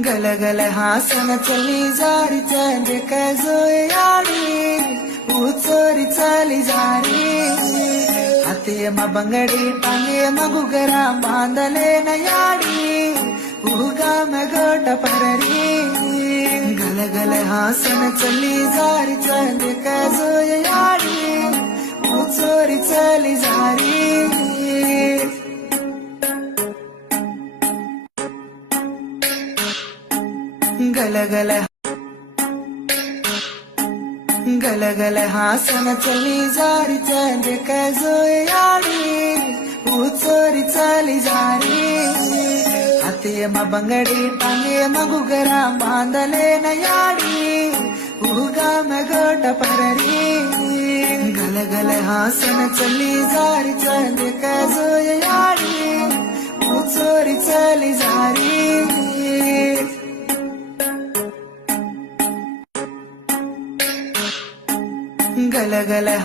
गलगल हासन चली जारी चंद कजोय याडी चोरी चली जारी हाते बंगडी टांगे गुगरा बांधले न याडी उगा गोट पररी गलगल हासन चली जारी चंद कजोय याडी चोरी चली जारी गलगल गलगल हासन चली जारी चंद कजोय याडी चोरी चली जारी हाते बंगडी टांगे गुगरा बांधले न याडी उगा गोट पररी गलगल हासन चली जारी चंद कजोय याडी चोरी चली जारी गलगल